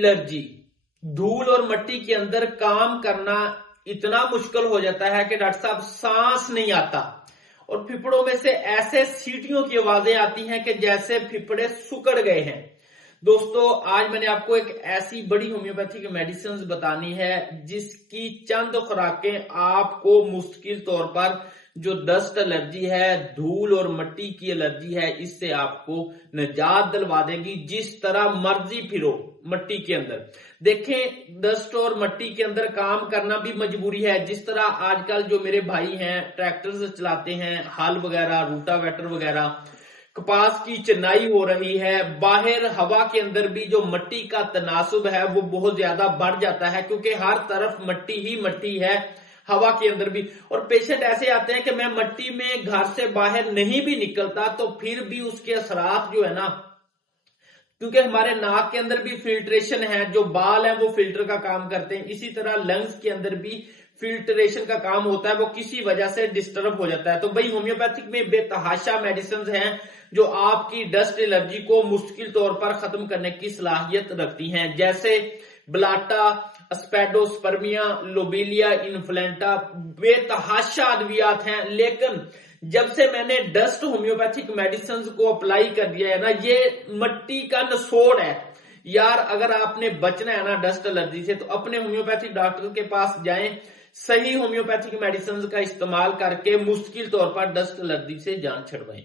Allergy, धूल और मिट्टी के अंदर काम करना इतना मुश्किल हो जाता है कि डॉक्टर साहब सांस नहीं आता और फिफड़ों में से ऐसे सीटियों की आवाजें आती हैं कि जैसे फिफड़े सुकड़ गए हैं। दोस्तों, आज मैंने आपको एक ऐसी बड़ी होम्योपैथिक मेडिसिन बतानी है जिसकी चंद खुराकें आपको मुश्किल तौर पर जो डस्ट एलर्जी है, धूल और मिट्टी की एलर्जी है, इससे आपको निजात दिलवा देगी। जिस तरह मर्जी फिरो मिट्टी के अंदर, देखें डस्ट और मिट्टी के अंदर काम करना भी मजबूरी है। जिस तरह आजकल जो मेरे भाई हैं ट्रैक्टर चलाते हैं, हल वगैरह, रूटावेटर वगैरह, कपास की चनाई हो रही है, बाहर हवा के अंदर भी जो मिट्टी का तनासुब है वो बहुत ज्यादा बढ़ जाता है क्योंकि हर तरफ मिट्टी ही मिट्टी है, हवा के अंदर भी। और पेशेंट ऐसे आते हैं कि मैं मिट्टी में घर से बाहर नहीं भी निकलता तो फिर भी उसके असरात जो है ना, क्योंकि हमारे नाक के अंदर भी फिल्ट्रेशन है, जो बाल है वो फिल्टर का काम करते हैं, इसी तरह लंग्स के अंदर भी फिल्ट्रेशन का काम होता है, वो किसी वजह से डिस्टर्ब हो जाता है। तो भाई होम्योपैथिक में बेतहाशा मेडिसिन हैं जो आपकी डस्ट एलर्जी को मुश्किल तौर पर खत्म करने की सलाहियत रखती हैं, जैसे ब्लाटा, स्पेडोस्पर्मिया, लोबेलिया, इन्फ्लुएंटा। बेतहाशा अद्वियात हैं, लेकिन जब से मैंने डस्ट होम्योपैथिक मेडिसिन को अप्लाई कर दिया है ना, ये मिट्टी का निचोड़ है यार। अगर आपने बचना है ना डस्ट एलर्जी से तो अपने होम्योपैथिक डॉक्टर के पास जाएं, सही होम्योपैथिक मेडिसिन का इस्तेमाल करके मुश्किल तौर पर डस्ट एलर्जी से जान छुड़वाएं।